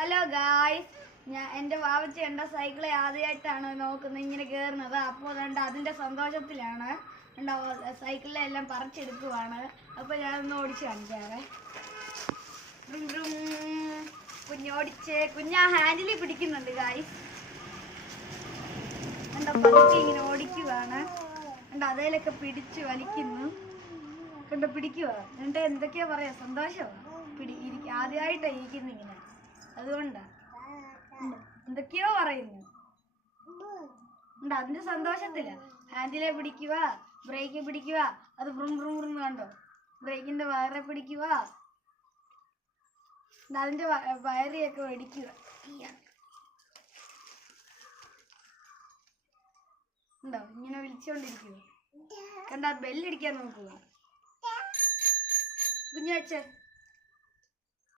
Hello guys, എൻ്റെ വാവച്ചി എൻ്റെ സൈക്കിളെ ആദ്യമായിട്ടാണ് നോക്കുന്നത്, ഇങ്ങനെ കയറുന്നത്. അപ്പോൾ അതിൻ്റെ സന്തോഷത്തിലാണ്. സൈക്കിളിലെല്ലാം പറിച്ചെടുക്കുവാണ്. അപ്പോൾ ഞാനൊന്ന് ഓടിച്ച് കാണിക്കാവേ. കുഞ്ഞാ ഹാൻഡിൽ പിടിക്കുന്നുണ്ട് ഗായ്സ്. പതുക്കെ ഇങ്ങനെ ഓടിക്കുവാണ്. അതേലൊക്കെ പിടിച്ച് വലിക്കുന്നു. പിടിക്കുക. എന്തൊക്കെയാ പറയാ, സന്തോഷമാണ്. ആദ്യമായിട്ടാണ് ഇരിക്കുന്നത് ഇങ്ങനെ, അതുകൊണ്ടാ എന്തൊക്കെയോ പറയുന്നു. അതിന്റെ സന്തോഷത്തില. ഹാൻഡിലെ പിടിക്കുക, ബ്രേക്ക് പിടിക്കുക, അത് വ്രും വ്രും വ്രും കണ്ടോ, ബ്രേക്കിന്റെ വയറെ പിടിക്കുക, അതിന്റെ വയറിയൊക്കെ വെടിക്കുക. ഉണ്ടോ, ഇങ്ങനെ വിളിച്ചോണ്ടിരിക്കുക. കണ്ടാ ബെല്ലടിക്കാൻ നോക്കുക. കുഞ്ഞു വെച്ചേ.